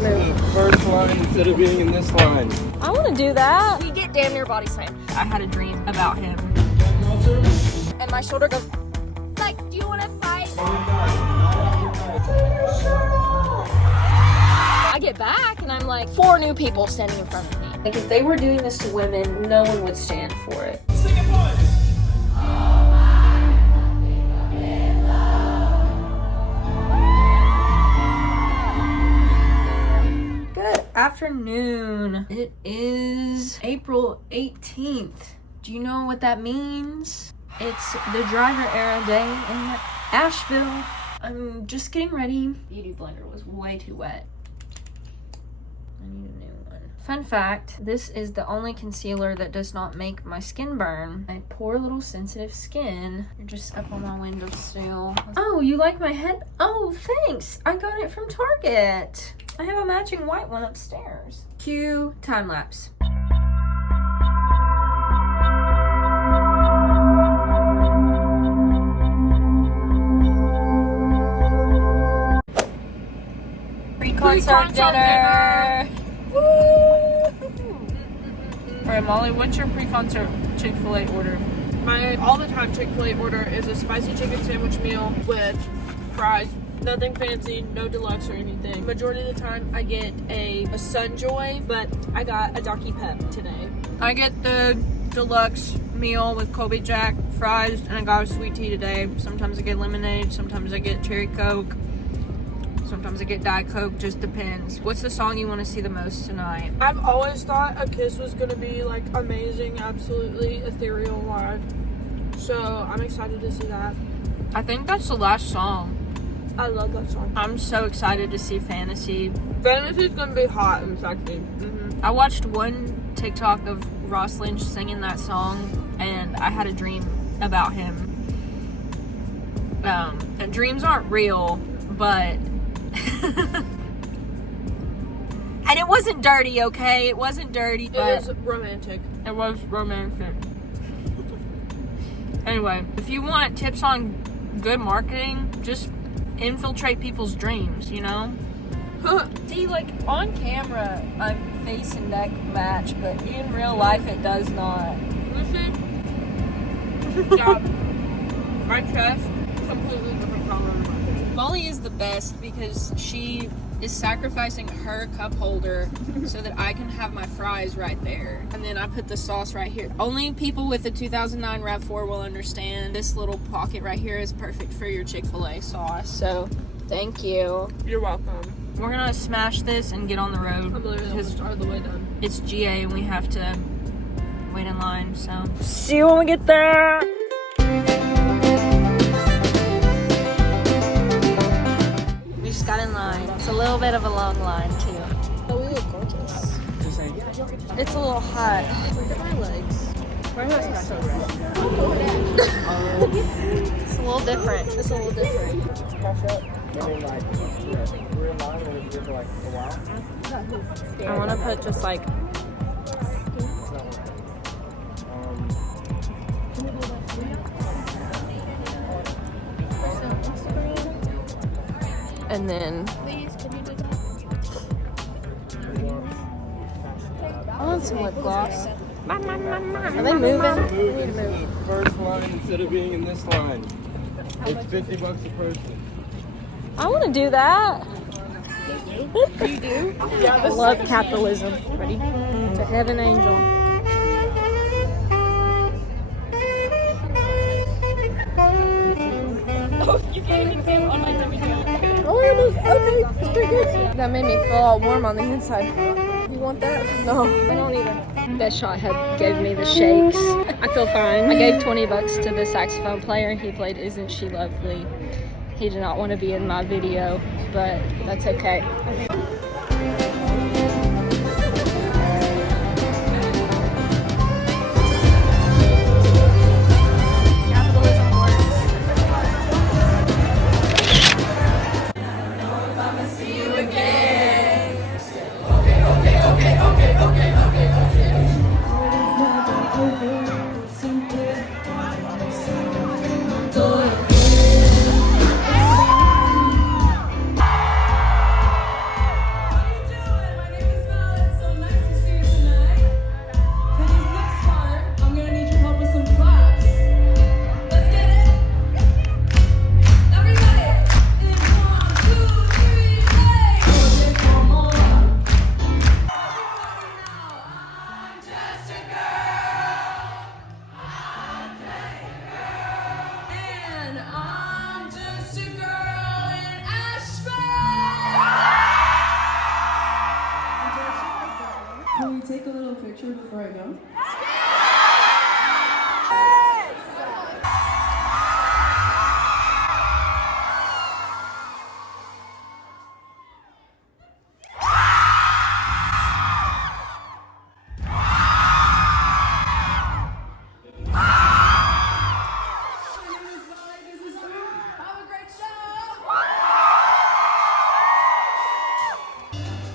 to move. First line instead of being in this line. I want to do that. We get damn near body slammed. I had a dream about him. And my shoulder goes, like, do you want to fight? I get back and I'm like, 4 new people standing in front of me. Like, if they were doing this to women, no one would stand for it. Good afternoon. It is April 18th. Do you know what that means? It's the driver era day in Asheville. I'm just getting ready. Beauty blender was way too wet. I need a new one. Fun fact, this is the only concealer that does not make my skin burn. My poor little sensitive skin. You're just up on my windowsill. Oh, you like my head? Oh, thanks. I got it from Target. I have a matching white one upstairs. Cue time lapse. Pre-concert dinner. Woo! Alright, Molly, what's your pre-concert Chick-fil-A order? My all-the-time Chick-fil-A order is a spicy chicken sandwich meal with fries. Nothing fancy, no deluxe or anything. Majority of the time, I get a Sunjoy, but I got a Docky Pep today. I get the deluxe meal with Colby Jack, fries, and I got a sweet tea today. Sometimes I get lemonade, sometimes I get cherry Coke, sometimes I get Diet Coke, just depends. What's the song you want to see the most tonight? I've always thought A Kiss was going to be like amazing, absolutely ethereal live. So I'm excited to see that. I think that's the last song. I love that song. I'm so excited to see Fantasy. Fantasy's going to be hot and sexy. I watched one TikTok of Ross Lynch singing that song, and I had a dream about him. And dreams aren't real, but... and it wasn't dirty, okay? It wasn't dirty, but... It was romantic. It was romantic. Anyway, if you want tips on good marketing, just infiltrate people's dreams, you know? See, like, on camera, I'm face and neck match, but in real life, it does not. Listen. Yeah. My chest, completely different color. Molly is the best because she is sacrificing her cup holder so that I can have my fries right there. And then I put the sauce right here. Only people with a 2009 RAV4 will understand. This little pocket right here is perfect for your Chick-fil-A sauce. So, thank you. You're welcome. We're gonna smash this and get on the road. I'm literally almost all the way done. It's GA and we have to wait in line, so. See you when we get there! We just got in line. It's a little bit of a long line, too. Oh, we look gorgeous. It's a little hot. Look at my legs. My legs are so red. It's a little different. It's a little different. I want to put just like... And then... I want some lip gloss. Are they moving? We need to move. First line instead of being in this line. It's $50 a person. I want to do that. You do? I love capitalism. Ready? To heaven, angel. Oh, you can't even see it on my video. Oh, okay. It's pretty good. That made me feel all warm on the inside. You want that? No, I don't either. That shot gave me the shakes. I feel fine. I gave $20 to the saxophone player. He played Isn't She Lovely. He did not want to be in my video, but that's okay. take a little picture before I go?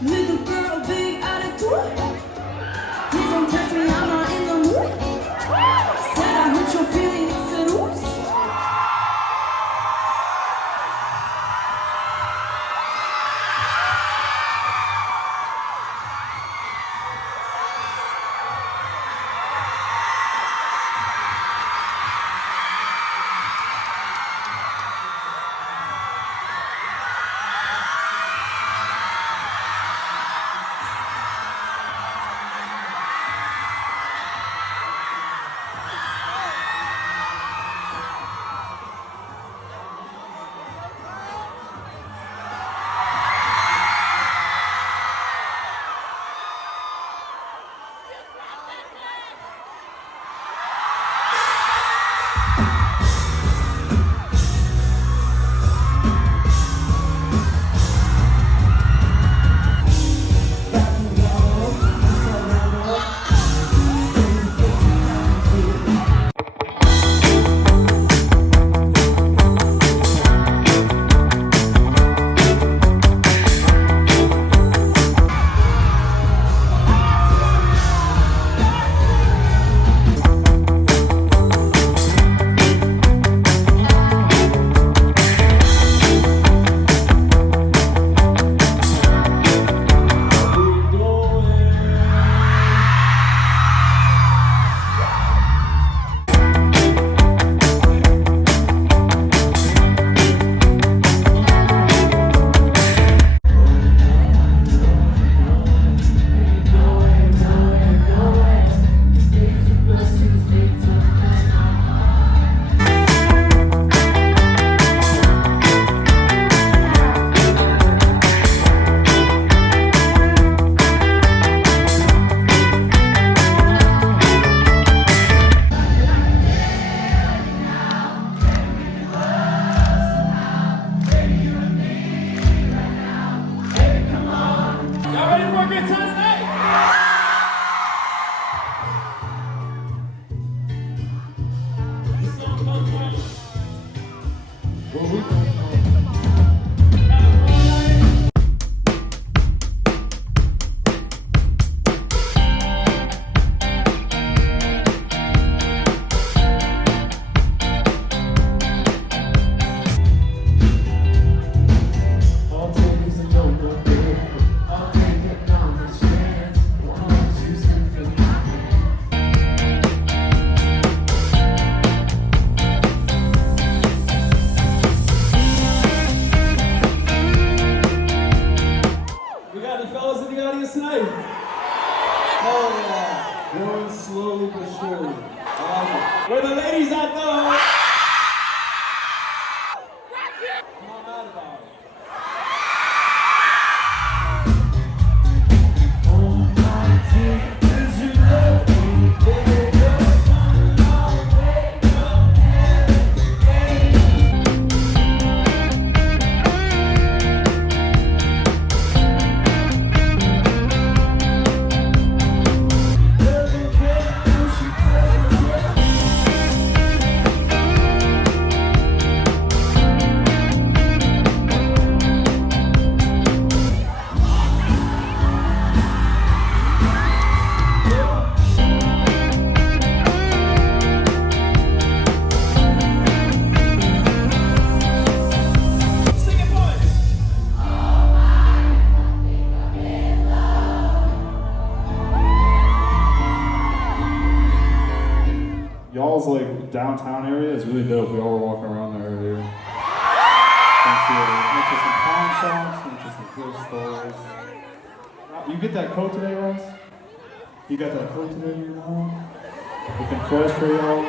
Little girl, big attitude. Please don't test me, I'm not in the mood. Said I hurt your feelings, said oops. Where the ladies at though? I'm not mad about it. Y'all's like downtown area is really dope. We all were walking around there earlier. Went to some pawn shops, went to some thrift stores. You get that coat today, Ross? You got that coat today, you know? Looking fresh for y'all.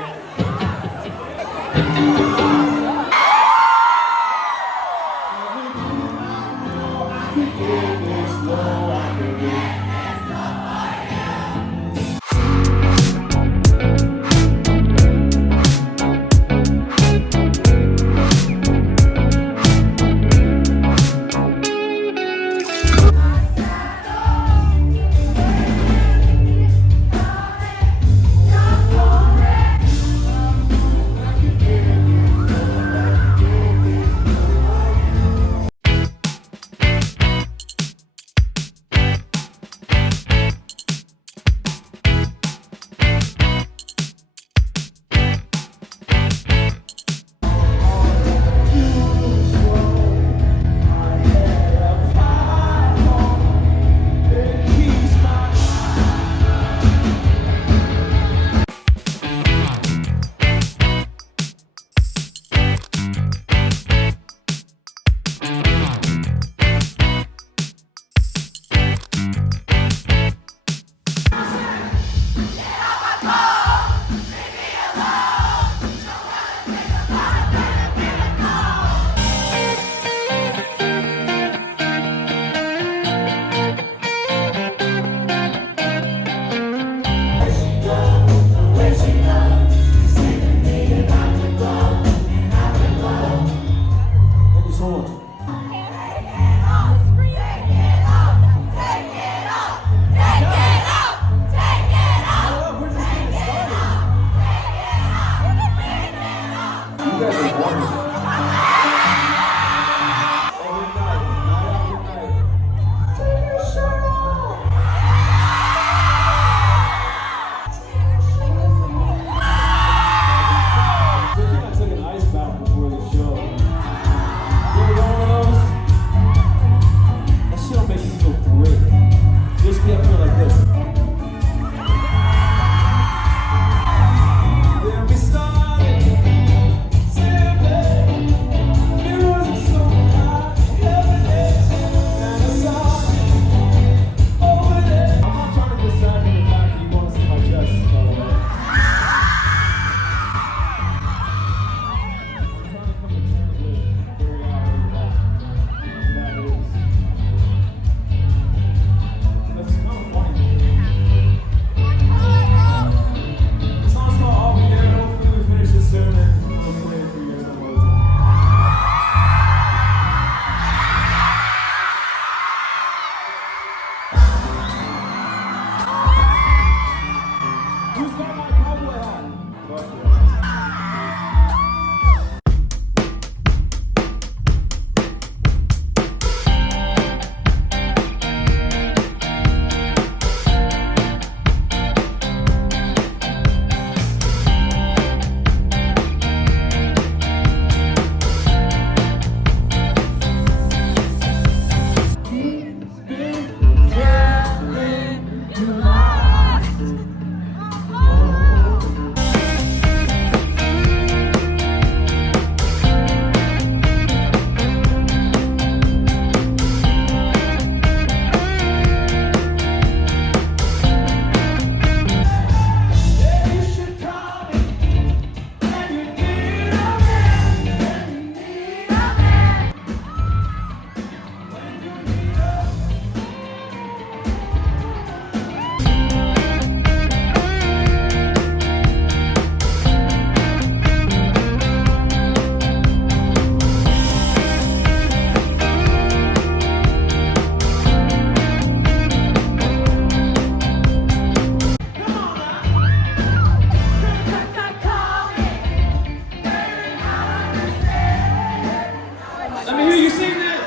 great. Just be up here like this. Then we started sipping. It wasn't so hot every day. And I saw you over there. I'm not trying to decide from the fact that you want to see my chest, by the way. I'm trying to come to terms with the reality that is. That's kind of funny. The song's called I'll Be There. Hopefully we finish this soon and we'll play it for you guys on the way. Who's got my cowboy hat? Fuck yeah. Let me hear you sing this.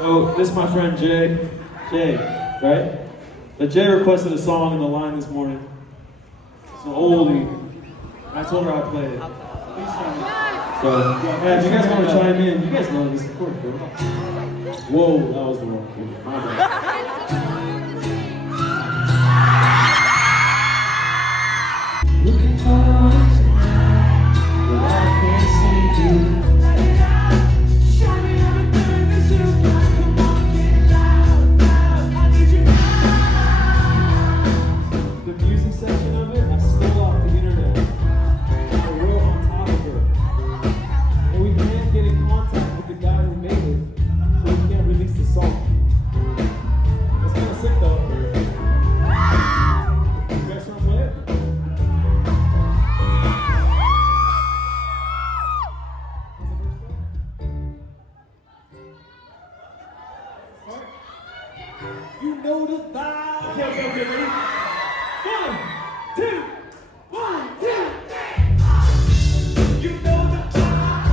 So this is my friend Jay. Jay, right? But Jay requested a song in the line this morning. It's an oldie. I told her I'd play it. So, yeah, if you guys want to chime in, you guys know this, of course, bro. Whoa, that was the wrong key. My bad. Looking for tonight, but I can't see you. The music section of it, I stole off the internet. I wrote on top of it. And we can't get in contact with the guy who made it, so we can't release the song. That's kind of sick though. You guys want to play it? You know the vibe. Okay, ready? 1, 2, 1, 2, 3. You know the vibe.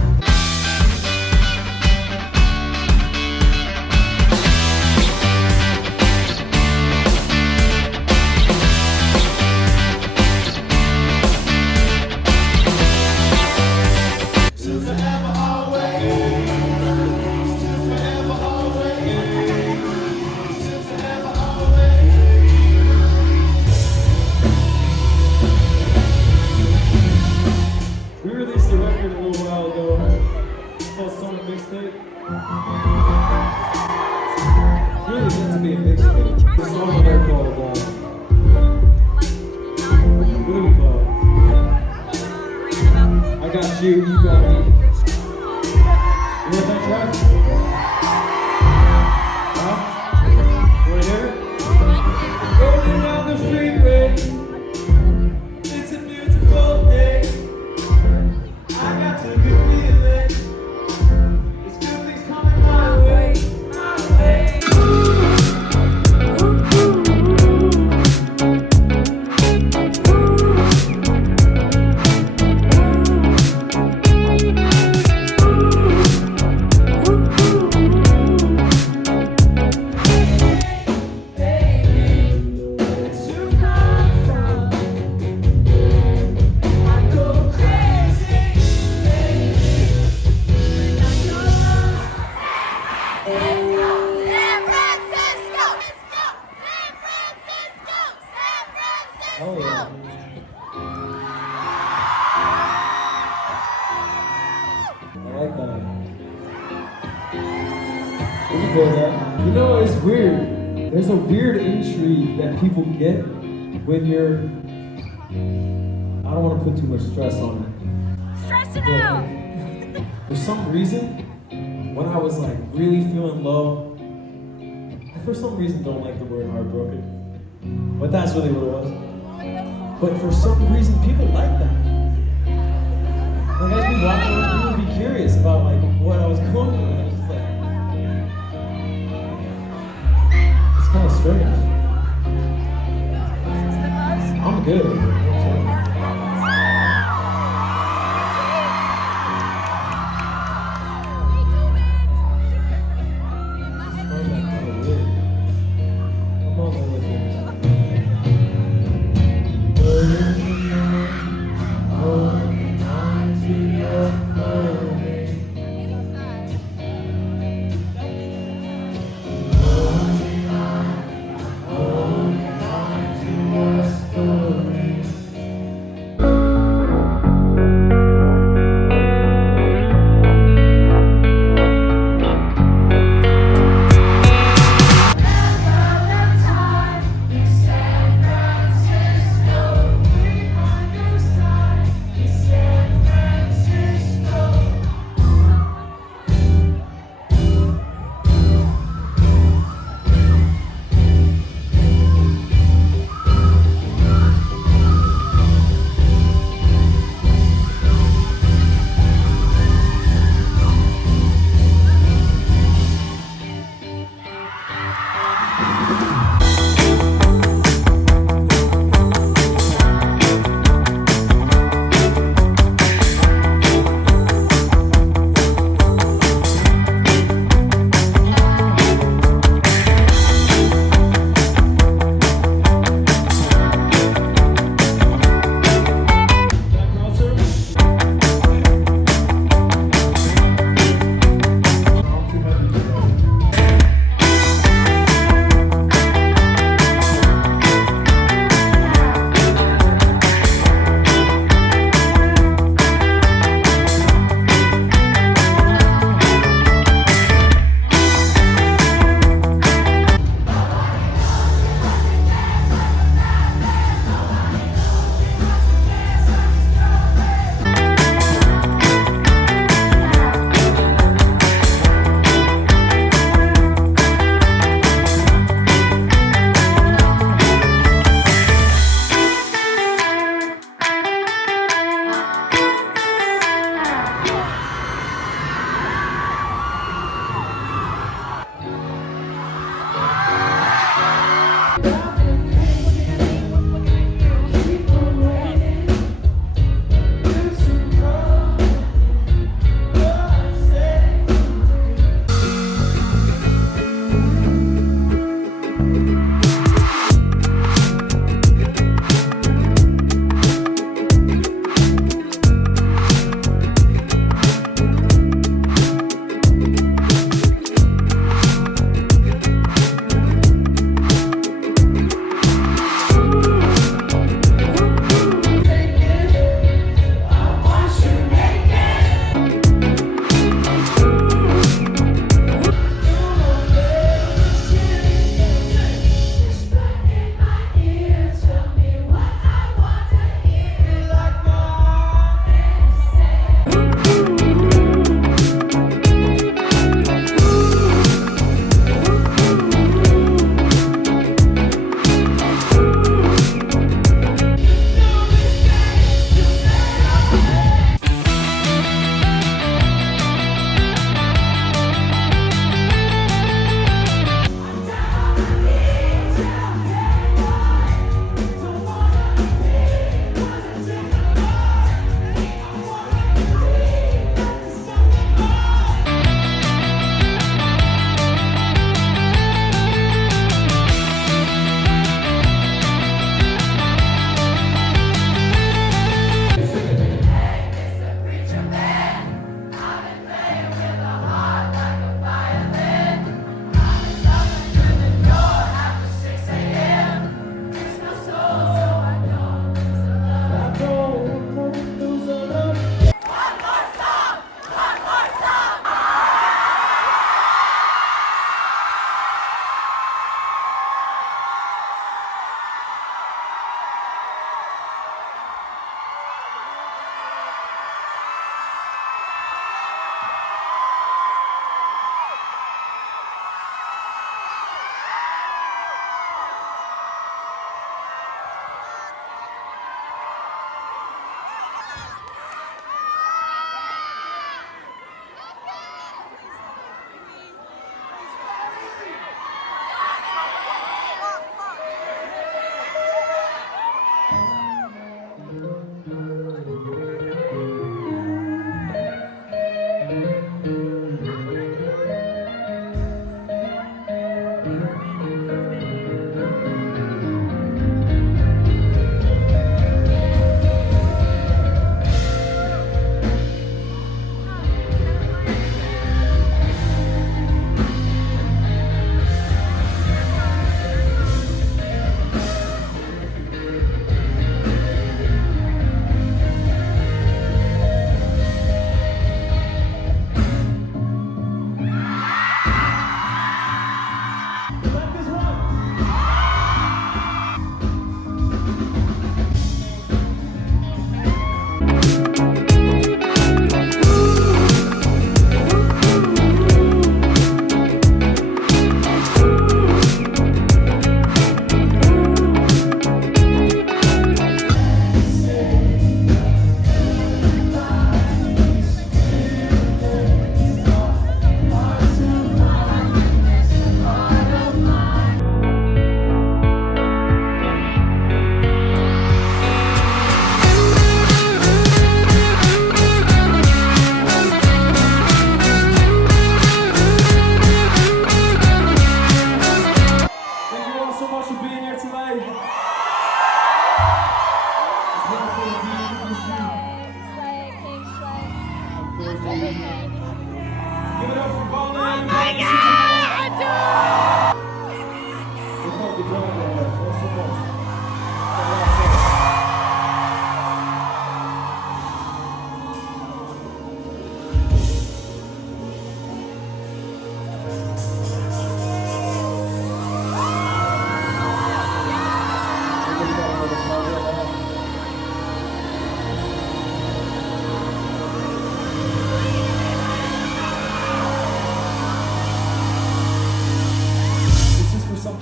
To forever always. To forever always. To forever always. We released a record a little while ago. It's called Summer Mixtape. It's really meant to be a mixtape. The song on there called, what do we call it? I got you, you got me. You heard that track? Huh? You wanna hear it? Rolling down the freeway. It's a beautiful day. I got a good feeling. It's good things coming my way. Oh yeah. I like that. We can play that. You know, it's weird. There's a weird intrigue that people get when you're. I don't want to put too much stress on it. Stress it out. For some reason, when I was like really feeling low, I for some reason don't like the word heartbroken. But that's really what it was. But for some reason, people like that. Like I'd be walking around, people would be curious about like what I was going through. And I was just like, it's kind of strange. I'm good.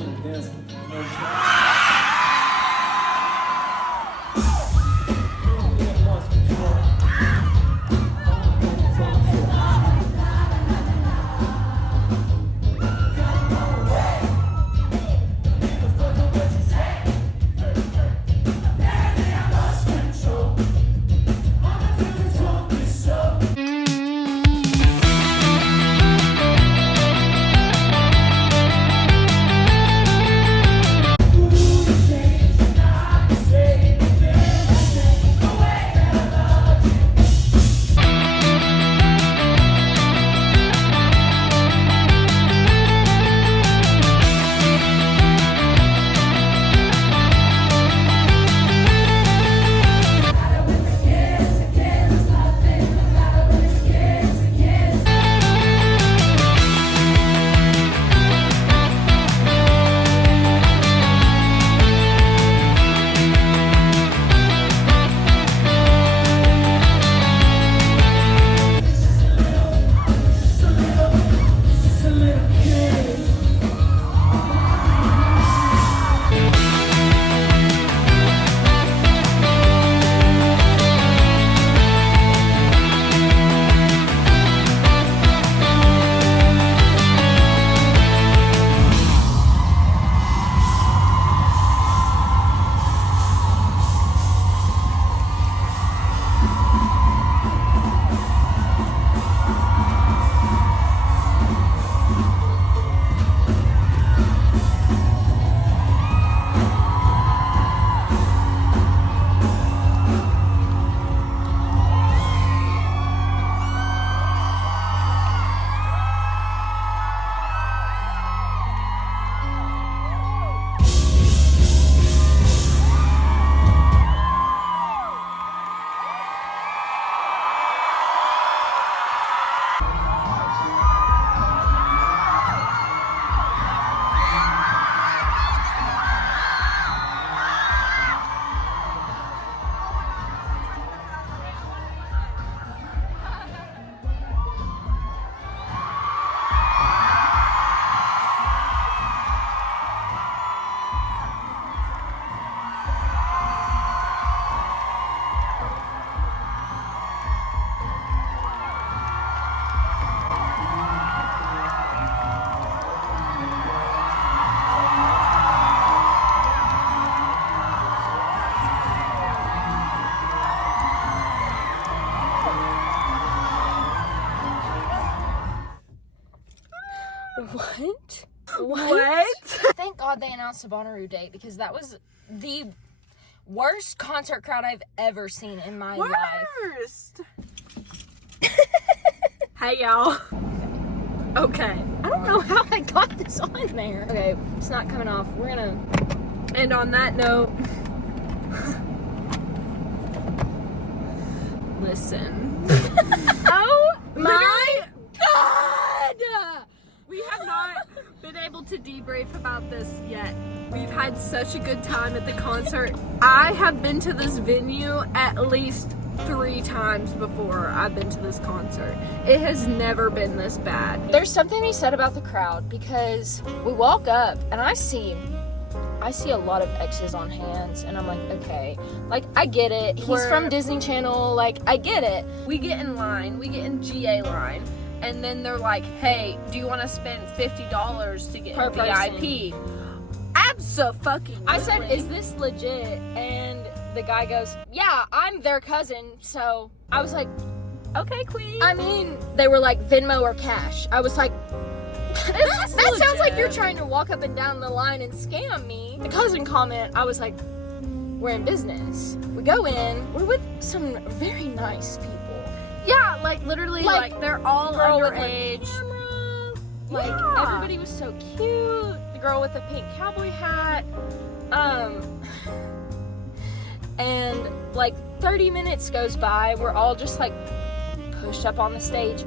should dance. What? Thank God they announced a Bonnaroo date because that was the worst concert crowd I've ever seen in my life. Worst. Hey y'all. Okay. I don't know how I got this on there. Okay, it's not coming off. We're gonna And on that note, listen. Oh my God! We have not been able to debrief about this yet. We've had such a good time at the concert. I have been to this venue at least 3 times before I've been to this concert. It has never been this bad. There's something he said about the crowd because we walk up and I see a lot of X's on hands and I'm like, okay, like I get it. He's from Disney Channel, like I get it. We get in line, we get in GA line, and then they're like, hey, do you want to spend $50 to get Per VIP? Abso-fucking-lutely. I said, is this legit? And the guy goes, yeah, I'm their cousin. So I was like, okay, queen. I mean, they were like Venmo or cash. I was like, that sounds like you're trying to walk up and down the line and scam me. The cousin comment, I was like, we're in business. We go in, we're with some very nice people. Yeah, like literally, like they're all girl with underage. camera. Like Yeah. everybody was so cute. The girl with the pink cowboy hat. And like 30 minutes goes by. We're all just like pushed up on the stage.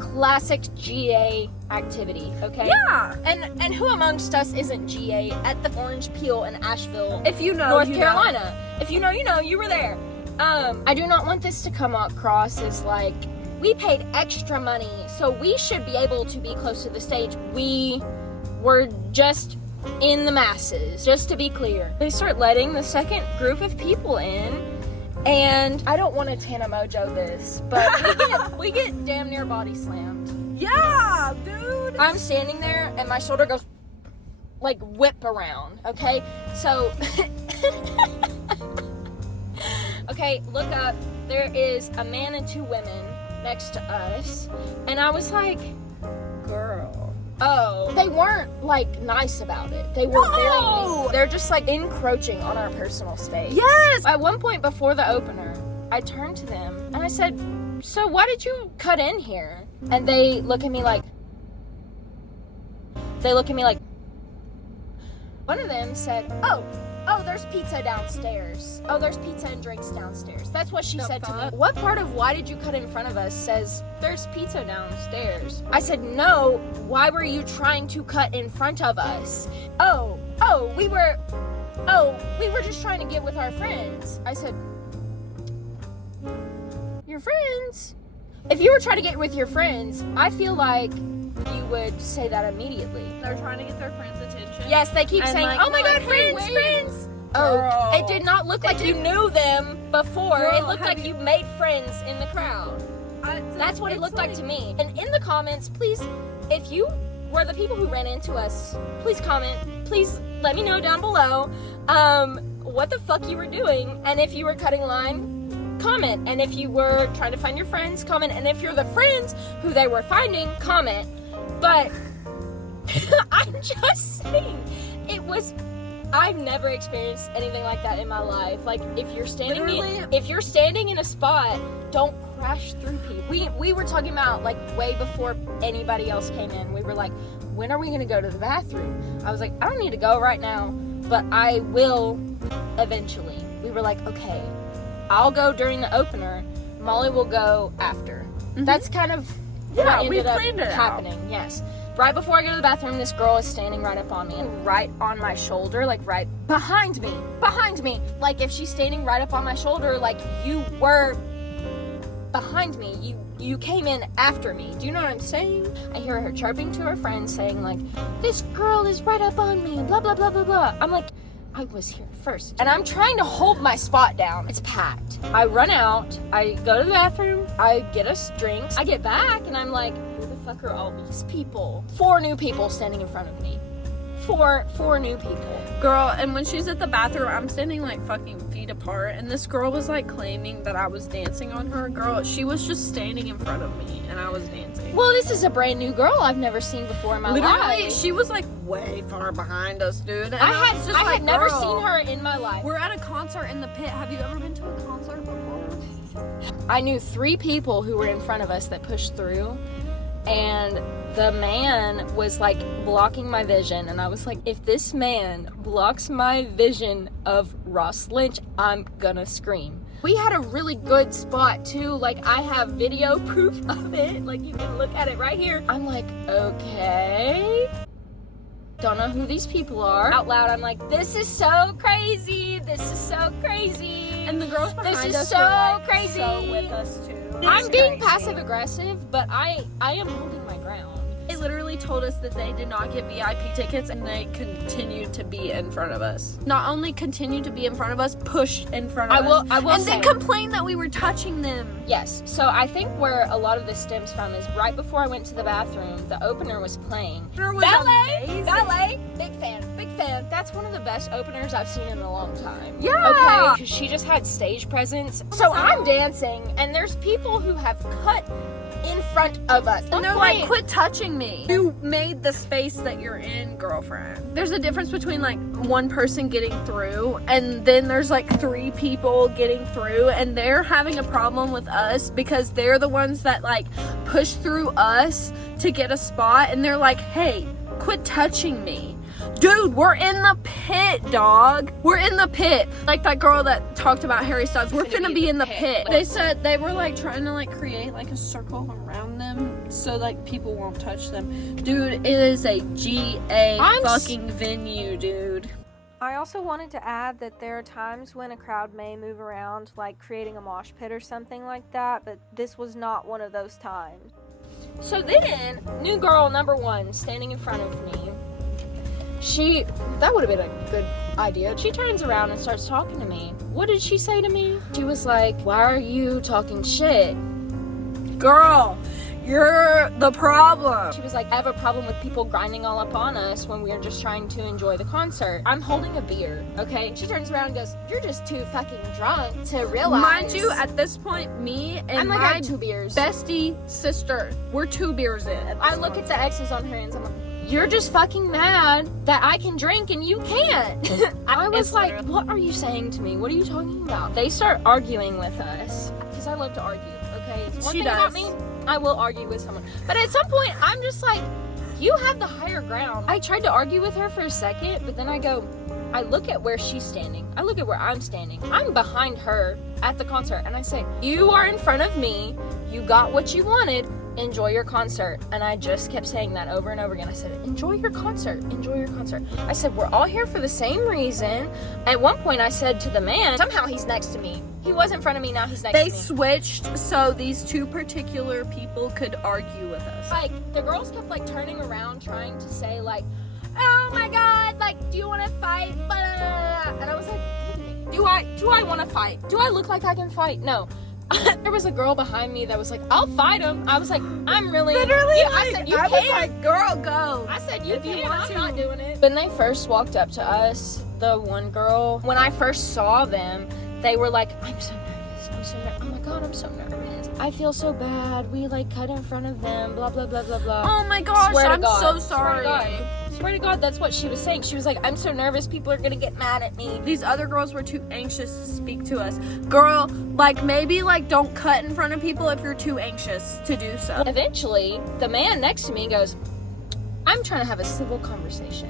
Classic GA activity, okay? Yeah. And who amongst us isn't GA at the Orange Peel in Asheville, If you know, North you Carolina? know. If you know, you know, you were there. I do not want this to come across as like we paid extra money, so we should be able to be close to the stage. We were just in the masses, just to be clear. They start letting the second group of people in, and I don't want to Tana Mongeau this, but we get damn near body slammed. Yeah, dude. I'm standing there, and my shoulder goes, like, whip around, okay? So, okay, look up. There is a man and 2 women next to us, and I was like, girl. Oh, they weren't like nice about it. They were very mean. They're just like encroaching on our personal space. Yes. At one point before the opener, I turned to them and I said, so why did you cut in here? And they look at me like, one of them said, oh, there's pizza downstairs. Oh, there's pizza and drinks downstairs. That's what she said to me. What part of why did you cut in front of us says there's pizza downstairs? I said, no, why were you trying to cut in front of us? We were just trying to get with our friends. I said, your friends? If you were trying to get with your friends, I feel like you would say that immediately. They're trying to get their friends' attention. Yes, they keep And saying, like, oh my they're god, like, hey, friends, wait. friends. Girl. Oh, it did not look like you knew them before. Girl, It looked like you made friends in the crowd. That's what it looked like to me. And in the comments, please, if you were the people who ran into us, please comment. Please let me know down below what the fuck you were doing. And if you were cutting line, comment. And if you were trying to find your friends, comment. And if you're the friends who they were finding, comment. But I'm just saying, I've never experienced anything like that in my life. Like, if you're standing in a spot, don't crash through people. We were talking about, like, way before anybody else came in. We were like, when are we gonna go to the bathroom? I was like, I don't need to go right now, but I will eventually. We were like, okay, I'll go during the opener. Molly will go after. Mm-hmm. That's kind of what ended up happening. Yes. Right before I go to the bathroom, this girl is standing right up on me and right on my shoulder, like right behind me. Like, if she's standing right up on my shoulder, like you were behind me. You came in after me. Do you know what I'm saying? I hear her chirping to her friend saying like, this girl is right up on me, blah, blah, blah, blah, blah. I'm like, I was here first. And I'm trying to hold my spot down. It's packed. I run out. I go to the bathroom. I get us drinks. I get back and I'm like, who the fuck are all these people? 4 new people standing in front of me. Four new people. Girl, and when she's at the bathroom, I'm standing like fucking feet apart, and this girl was like claiming that I was dancing on her. Girl, she was just standing in front of me and I was dancing. Well, this is a brand new girl I've never seen before in my life. She was like way far behind us, dude. And I I had never seen her in my life. We're at a concert in the Pit. Have you ever been to a concert before? I knew 3 people who were in front of us that pushed through, and the man was like blocking my vision, and I was like, if this man blocks my vision of Ross Lynch, I'm gonna scream. We had a really good spot too. Like, I have video proof of it. Like, you can look at it right here. I'm like, okay, don't know who these people are. Out loud, I'm like, this is so crazy. This is so crazy. And the girls behind us this is were, so like, crazy. so with us too. I'm being passive aggressive, but I am holding my ground. They literally told us that they did not get VIP tickets, and they continued to be in front of us. Not only continued to be in front of us, pushed in front of us. I will and say, then complained that we were touching them. Yes. So I think where a lot of this stems from is right before I went to the bathroom, the opener was playing. Ballet. Big fan. That's one of the best openers I've seen in a long time. Yeah. Okay. 'Cause she just had stage presence. So I'm dancing, and there's people who have cut in front of us. And they're like, quit touching me. You made the space that you're in, girlfriend. There's a difference between like one person getting through, and then there's like 3 people getting through, and they're having a problem with us because they're the ones that like push through us to get a spot, and they're like, hey, quit touching me. Dude, we're in the pit, dog. We're in the pit. Like that girl that talked about Harry Styles. We're finna be in the pit. They said they were like trying to like create like a circle around them so like people won't touch them. Dude, it is a GA fucking venue, dude. I also wanted to add that there are times when a crowd may move around, like creating a mosh pit or something like that, but this was not one of those times. So then, new girl number 1 standing in front of me. that would have been a good idea. She turns around and starts talking to me. What did she say to me? She was like, why are you talking shit? Girl, you're the problem. She was like, I have a problem with people grinding all up on us when we're just trying to enjoy the concert. I'm holding a beer, okay? She turns around and goes, you're just too fucking drunk to realize. Mind you, at this point, me and I'm like, I my had 2 beers. bestie sister, we're 2 beers in. I look at the X's on her hands. I'm like, you're just fucking mad that I can drink and you can't. I was like, what are you saying to me? What are you talking about? They start arguing with us because I love to argue, okay? One thing about me, I will argue with someone. But at some point, I'm just like, you have the higher ground. I tried to argue with her for a second, but then I look at where she's standing. I look at where I'm standing. I'm behind her at the concert, and I say, you are in front of me. You got what you wanted. Enjoy your concert. And I just kept saying that over and over again. I said, enjoy your concert. Enjoy your concert. I said, we're all here for the same reason. At one point, I said to the man, somehow he's next to me. He was in front of me, now he's next to me. They switched so these 2 particular people could argue with us. Like, the girls kept, like, turning around trying to say, like, oh my god, like, do you want to fight? And I was like, look at me. Do I want to fight? Do I look like I can fight? No. There was a girl behind me that was like, I'll fight him. I was like, I'm really... Literally, yeah, I said, you I can. was like, girl, go. I said, you If you can. want I'm to. not doing it. When they first walked up to us, the one girl, when I first saw them, they were like, I'm so nervous. Oh my god, I'm so nervous. I feel so bad. We, like, cut in front of them. Blah, blah, blah, blah, blah. Oh my gosh, Swear to I'm God. so sorry. Swear to God, that's what she was saying. She was like, I'm so nervous, people are gonna get mad at me. These other girls were too anxious to speak to us. Girl, like, maybe, like, don't cut in front of people if you're too anxious to do so. Eventually, the man next to me goes, I'm trying to have a civil conversation.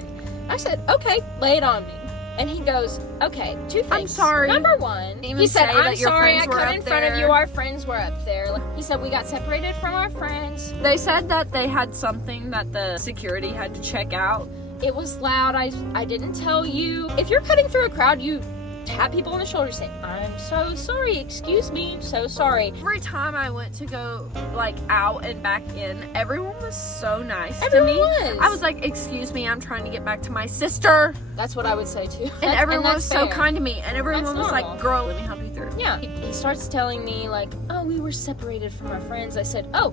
I said, okay, lay it on me. And he goes, okay, 2 things. I'm sorry. Number 1, he said, I'm sorry, I cut in front of you. Our friends were up there. He said, we got separated from our friends. They said that they had something that the security had to check out. It was loud. I didn't tell you. If you're cutting through a crowd, you tap people on the shoulder saying, I'm so sorry, excuse me, so sorry. Every time I went to go, like, out and back in, everyone was so nice Everyone to me. was. I was like, excuse me, I'm trying to get back to my sister. That's what I would say too. And everyone was that's so fair. kind to me. And everyone That's was normal. like, girl, let me help you through. Yeah, he starts telling me like, oh, we were separated from our friends. I said, oh,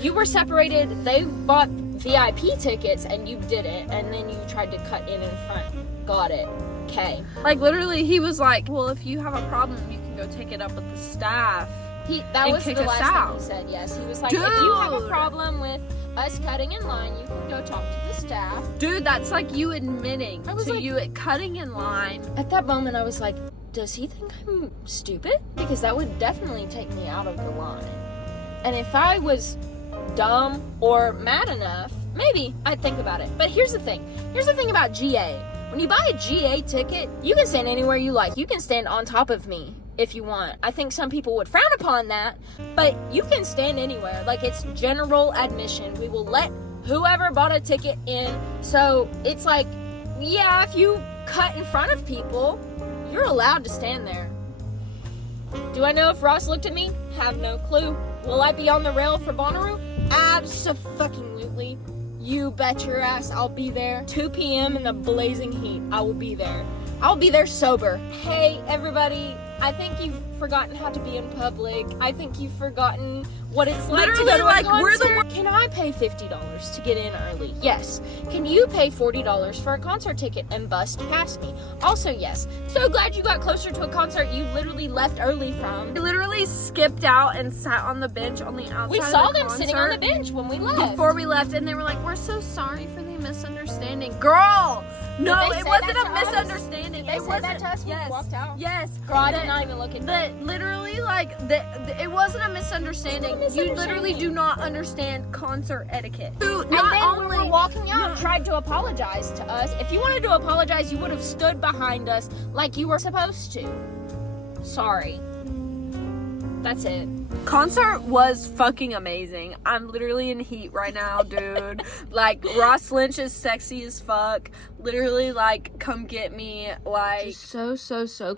you were separated. They bought VIP tickets and you didn't, and then you tried to cut in front. Got it. Okay. Like, literally, he was like, well, if you have a problem, you can go take it up with the staff. That And was the kick us last out. thing he said. Yes, he was like, if you have a Dude. problem with us cutting in line, you can go talk to the staff. Dude, that's like you admitting I was to like- you cutting in line. At that moment, I was like, does he think I'm stupid? Because that would definitely take me out of the line. And if I was dumb or mad enough, maybe I'd think about it. But here's the thing. Here's the thing about GA. When you buy a GA ticket, you can stand anywhere you like. You can stand on top of me if you want. I think some people would frown upon that, but you can stand anywhere. Like, it's general admission. We will let whoever bought a ticket in. So it's like, yeah, if you cut in front of people, you're allowed to stand there. Do I know if Ross looked at me? Have no clue. Will I be on the rail for Bonnaroo? Abso-fucking-lutely. You bet your ass I'll be there. 2 p.m. in the blazing heat. I will be there. I'll be there sober. Hey, everybody. I think you've forgotten how to be in public. I think you've forgotten what it's like to Literally, go to like, a concert. we're the Can I pay $50 to get in early? Yes. Can you pay $40 for a concert ticket and bust past me? Also, yes. So glad you got closer to a concert you literally left early from. They literally skipped out and sat on the bench on the outside. We of saw the them sitting on the concert bench when we left. before we left, and they were like, "We're so sorry for the misunderstanding." Girl, no, they it say wasn't that a to us? misunderstanding. They It said wasn't. that to us when we Yes, walked out. yes. Girl, I did not even look at them. But literally, like, it wasn't a misunderstanding. You literally do not understand concert etiquette. Dude, And then we were walking out, tried to apologize to us. If you wanted to apologize, you would have stood behind us like you were supposed to. Sorry. That's it. Concert was fucking amazing. I'm literally in heat right now, dude. Like, Ross Lynch is sexy as fuck. Literally, like, come get me. Like, So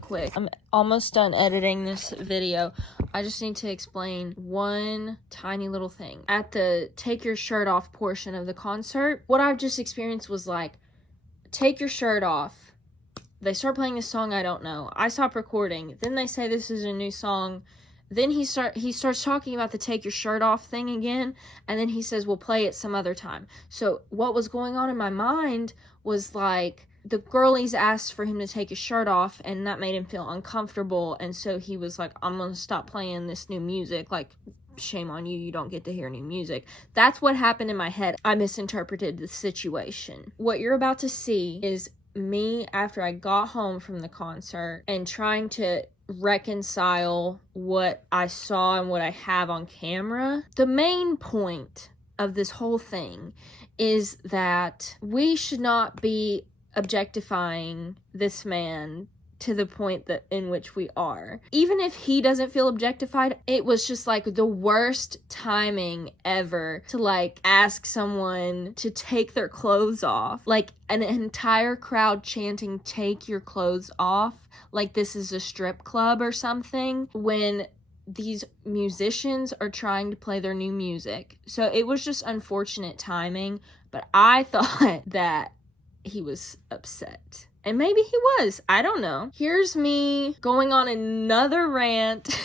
quick. I'm almost done editing this video. I just need to explain one tiny little thing. At the take your shirt off portion of the concert, what I've just experienced was like take your shirt off. They start playing a song I don't know. I stop recording. Then they say this is a new song. Then he starts talking about the take your shirt off thing again, and then he says we'll play it some other time. So what was going on in my mind was like the girlies asked for him to take his shirt off, and that made him feel uncomfortable, and so he was like, I'm gonna stop playing this new music. Like, shame on you, you don't get to hear new music. That's what happened in my head. I misinterpreted the situation. What you're about to see is me after I got home from the concert and trying to reconcile what I saw and what I have on camera. The main point of this whole thing is that we should not be objectifying this man to the point that in which we are. Even if he doesn't feel objectified, it was just like the worst timing ever to like ask someone to take their clothes off. Like an entire crowd chanting, take your clothes off, like this is a strip club or something, when these musicians are trying to play their new music. So it was just unfortunate timing, but I thought that he was upset. And maybe he was. I don't know. Here's me going on another rant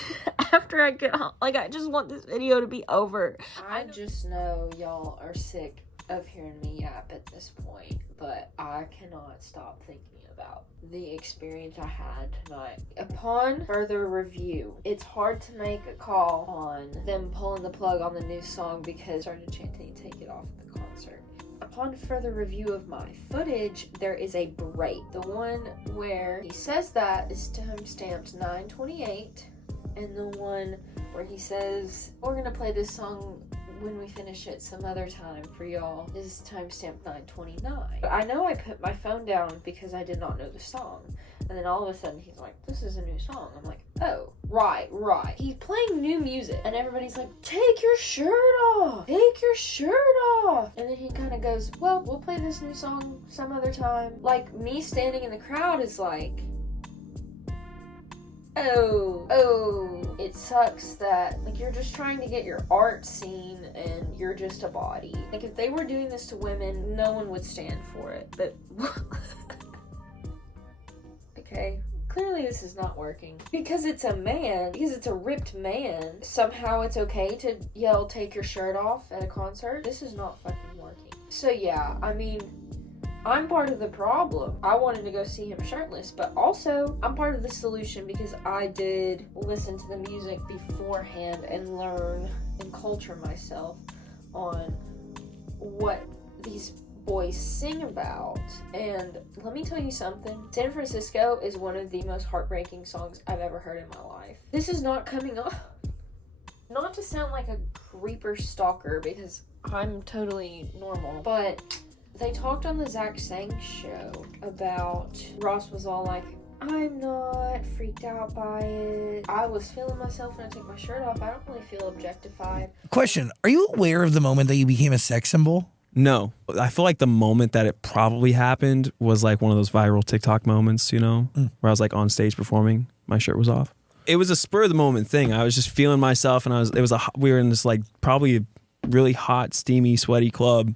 after I get home. Like, I just want this video to be over. I just know y'all are sick of hearing me yap at this point, but I cannot stop thinking about the experience I had tonight. Upon further review, it's hard to make a call on them pulling the plug on the new song because I started chanting take it off at the concert. Upon further review of my footage, there is a break. The one where he says that is timestamped 9:28, and the one where he says, we're gonna play this song when we finish it some other time for y'all, is timestamped 9:29. I know I put my phone down because I did not know the song. And then all of a sudden he's like, this is a new song. I'm like, oh, right. He's playing new music. And everybody's like, take your shirt off. Take your shirt off. And then he kind of goes, well, we'll play this new song some other time. Like, me standing in the crowd is like, oh, it sucks that, like, you're just trying to get your art seen and you're just a body. Like, if they were doing this to women, no one would stand for it. But okay, clearly this is not working. Because it's a man, because it's a ripped man, somehow it's okay to yell take your shirt off at a concert. This is not fucking working. So yeah, I mean, I'm part of the problem. I wanted to go see him shirtless, but also I'm part of the solution because I did listen to the music beforehand and learn and culture myself on what these boys sing about. And let me tell you something, San Francisco is one of the most heartbreaking songs I've ever heard in my life. This is not coming off. Not to sound like a creeper stalker because I'm totally normal, but they talked on the Zach Sang show about, Ross was all like, I'm not freaked out by it. I was feeling myself when I took my shirt off. I don't really feel objectified. Question, are you aware of the moment that you became a sex symbol? No. I feel like the moment that it probably happened was like one of those viral TikTok moments, you know, where I was like on stage performing, my shirt was off. It was a spur of the moment thing. I was just feeling myself, and we were in this like probably really hot, steamy, sweaty club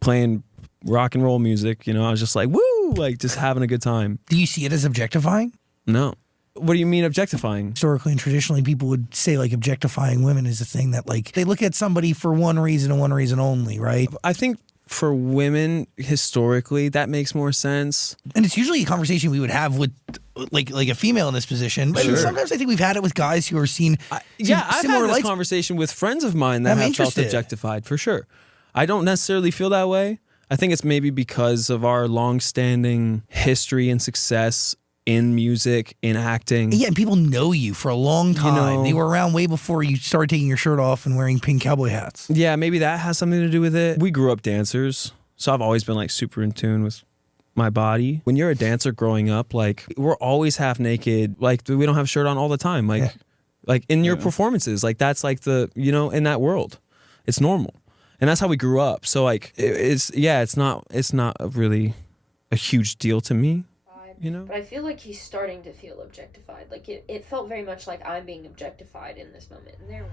playing rock and roll music, you know. I was just like, woo, like just having a good time. Do you see it as objectifying? No. What do you mean objectifying? Historically and traditionally, people would say like objectifying women is a thing that like they look at somebody for one reason and one reason only, right? I think for women historically that makes more sense. And it's usually a conversation we would have with like a female in this position. But sometimes I think we've had it with guys who are seen. I've had this conversation with friends of mine that have felt objectified for sure. I don't necessarily feel that way. I think it's maybe because of our long-standing history and success in music, in acting. Yeah, and people know you for a long time. You know, they were around way before you started taking your shirt off and wearing pink cowboy hats. Yeah, maybe that has something to do with it. We grew up dancers, so I've always been like super in tune with my body. When you're a dancer growing up, like we're always half naked. Like we don't have a shirt on all the time. Like, like in your performances, like that's like the, you know, in that world, it's normal. And that's how we grew up. So like, it's not really a huge deal to me. You know? But I feel like he's starting to feel objectified. Like it felt very much like I'm being objectified in this moment. And there.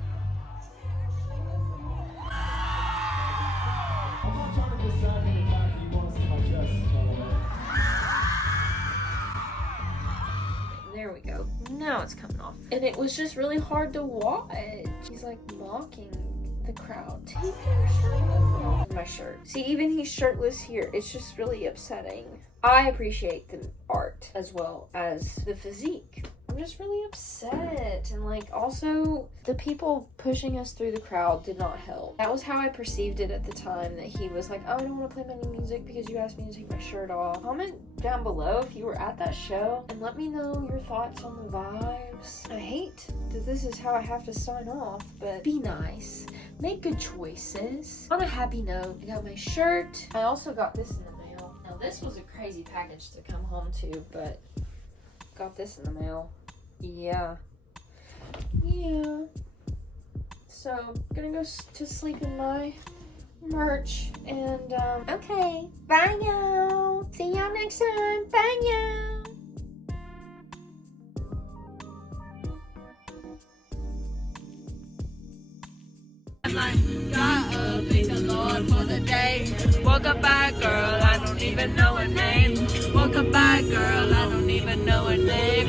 I'm not trying to decide the fact that you want to see my chest, by the way. Now it's coming off. And it was just really hard to watch. He's like mocking the crowd. Take your shirt off. My shirt. See, even he's shirtless here. It's just really upsetting. I appreciate the art as well as the physique. I'm just really upset. And like, also, the people pushing us through the crowd did not help. That was how I perceived it at the time, that he was like, oh, I don't want to play any music because you asked me to take my shirt off. Comment down below if you were at that show and let me know your thoughts on the vibes. I hate that this is how I have to sign off, but be nice. Make good choices. On a happy note, I got my shirt. I also got this in the mail. Now, this was a crazy package to come home to, but got this in the mail. Yeah. So, gonna go to sleep in my merch. And, okay. Bye, y'all. See y'all next time. Bye, y'all. Gotta thank the Lord for the day. Woke up by girl, I don't even know her name. Woke up by girl, I don't even know her name.